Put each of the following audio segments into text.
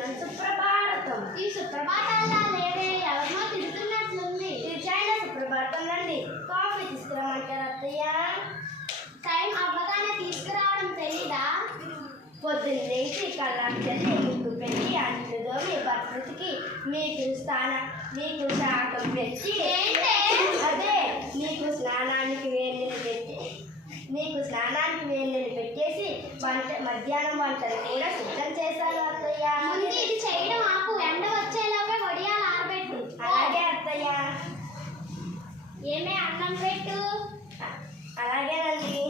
చేస్తున్నాను. సుప్రభాతం. ఈ సుప్రభాతాల్లో లేవే ఎవరినో తిడుతున్నట్లుంది. చైనా సుప్రభాతం రండి. కాఫీ తీసుకురమ్మంటారు అత్తయ్య. టైం అవ్వగానే తీసుకురావడం తెలీదా? పొద్దున్న లేచి కళ్ళకి చల్లి ముగ్గు పెట్టి అంట్లు దోమి బట్టలకి మీకు శాఖం పెట్టి అదే మీకు స్నానానికి వేడినీళ్ళు పెట్టేసి మధ్యాహ్నం వంటలు కూడా సిద్ధం చేశాను అత్తయ్య. ముందు ఇది చేయడం ఆపు, ఎండ వచ్చేలోపే వడియాలు ఆరబెట్టు. అలాగే అత్తయ్య. ఏమే అన్నం పెట్టు. అలాగేనండి.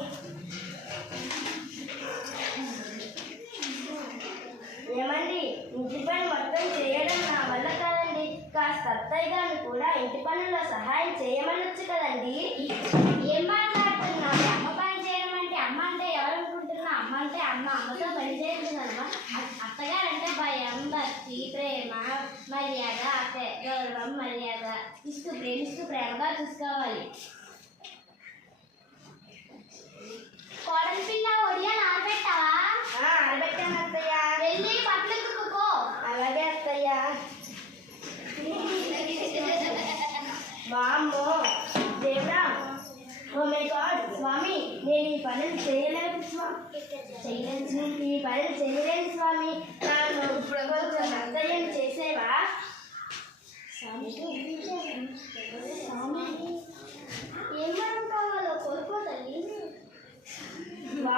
ఏమండి, ఇంటి పని మొత్తం చేయడం నా వల్ల కాదండి. కాస్త అత్తయ్య గారిని కూడా ఇంటి పనుల్లో సహాయం చేయమనొచ్చు కదండి. ఏం మాట్లాడుతున్నావు? అమ్మ పని చేయడం అంటే అమ్మ అంటే ఎవరు అనుకుంటున్నా? అమ్మ అంటే అమ్మతో పని చేయకూడదమ్మా. అత్తగారంటే భయం, భక్తి, ప్రేమ, మర్యాద, గౌరవం, మర్యాద ప్రేమిస్తూ ప్రేమగా చూసుకోవాలి. కోడలి పిల్ల వడియాలు ఆరబెట్టావా? ఆరబెట్టాను అత్తయ్య. వెళ్ళి బట్టలు కుక్కో. అలాగే అత్తయ్య. వామ్మో దేవుడా, ఓ మై గాడ్ స్వామి, నేను ఈ పనులు చేయలేను స్వామి. నన్ను ఇప్పుడు కొంచెం అత్తయ్యం చేసేవా? ఏమని కావాలో కోరుకో తల్లి. నేను మా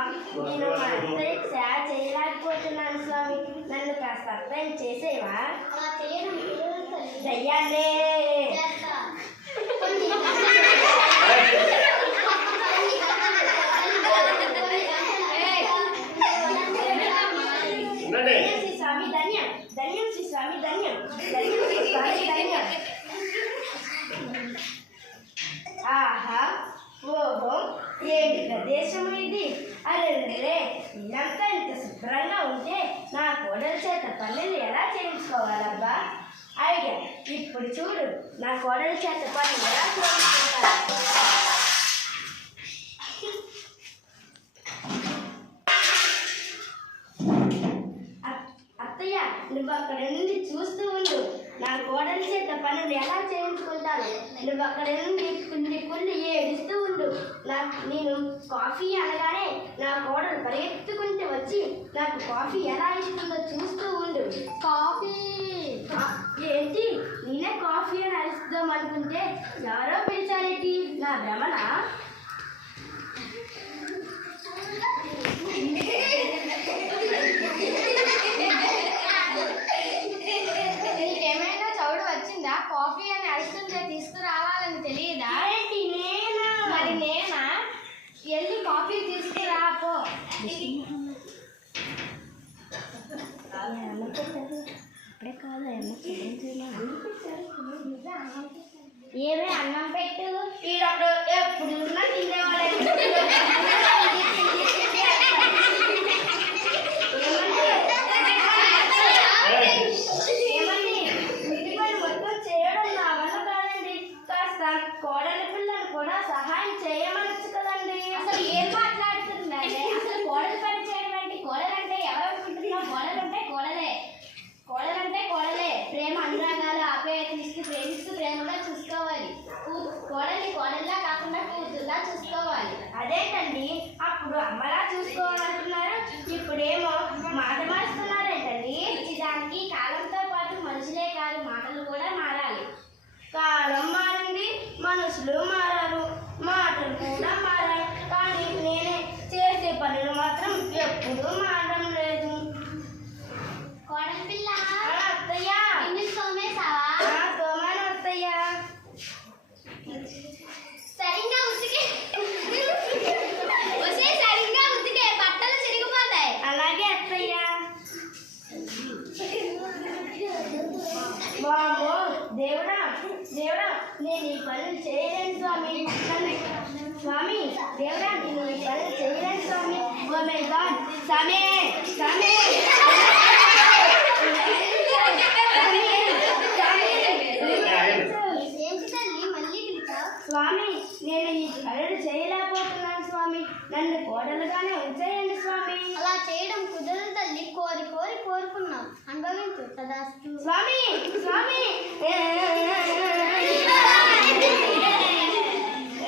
అత్తయ్యకి సేవ చేయలేకపోతున్నాను స్వామి. నన్ను కాస్త అత్తయ్యం చేసేవా? అలా చేయడం దయ్యాలే. స్వామి ధన్యం, ధన్యం శ్రీ స్వామి ధన్యం, ధన్యం శ్రీ స్వామి ధన్యం. ఆహా, ఓహో, ఏమి ప్రదేశం ఇది! అరే ఇదంతా ఇంత శుభ్రంగా ఉంటే నా కోడల చేత పనులు ఎలా చేయించుకోవాలబ్బా? ఐడియా. ఇప్పుడు చూడు, నా కోడల చేత పనులు ఎలా చేయించుకోవాలి. అత్తయ్య, నువ్వు అక్కడ నుండి చూస్తూ ఉండు. నా కోడల చేత పనులు ఎలా చేయించుకుంటాను. నువ్వు అక్కడ నుండి కుళ్ళి ఏడుస్తూ ఉండు. నేను కాఫీ అనగానే నా కోడలు పరిగెత్తుకుంటూ వచ్చి నాకు కాఫీ ఎలా ఇస్తుందో చూస్తూ ఉండు. కాఫీ ఏంటి, నేనే కాఫీ అని అరుస్తాం అనుకుంటే ఎవరో పిలిచారేంటి? నా భ్రమణ? నీకేమైనా చౌడు వచ్చిందా? కాఫీ అని అరుస్తుంటే తీసుకురావాలని తెలియదా? నేనా? మరి నేనా? వెళ్ళి కాఫీ తీసుకురా పో. ఏమే అన్నం పెట్టు. ఎప్పుడు తినేవాళ్ళ మొత్తం చేయడం నా వల్ల కాదండి. కాస్త కోడలి పిల్లలు కూడా సహాయం చేయమనొచ్చు కదండి. అసలు ఏం మాట్లాడుతుందండి? అసలు కోడలు పని చేయడం అంటే కోడలంటే ఎవరు అనుకుంటున్నావు? కోడలంటే ప్రేమ, అనురాగాలు, ఆప్యాయతనిస్తూ ప్రేమిస్తూ ప్రేమగా చూసుకోవాలి. కోడల్లా కాకుండా కూతుర్లా చూసుకోవాలి. అదేంటండి, అప్పుడు అమ్మలా చూసుకోవాలంటున్నారు, ఇప్పుడేమో మాట మారుస్తున్నారేంటండి? దానికి కాలంతో పాటు మనుషులే కాదు మాటలు కూడా మారాలి. కాలం మారింది, మనుషులు మారారు, మాటలు కూడా మారాయి. కానీ నేనే చేసే పనులు మాత్రం ఎప్పుడూ మారడం లేదు. కోడలి పిల్ల, అత్తయ్య, తోమేసావా? తోమాను అత్తయ్య. సరిగ్గా ఉతికే బట్టలు చిరిగిపోతాయి. అలాగే అత్తయ్య. వామ్మో దేవుడా, నేను ఈ పనులు చేయలేను స్వామి. స్వామి దేవుడా, నేను ఈ పనులు చేయలేను స్వామి. ఓ మై గాడ్ స్వామి. స్వామి, నేను ఈ పనులు చేయలేకపోతున్నాను స్వామి. నన్ను కోడలుగానే ఉంచేయండి స్వామి. అలా చేయడం కుదరదు తల్లి. కోరుకున్నాం, అనుభవించు. తదాస్తు. స్వామి స్వామి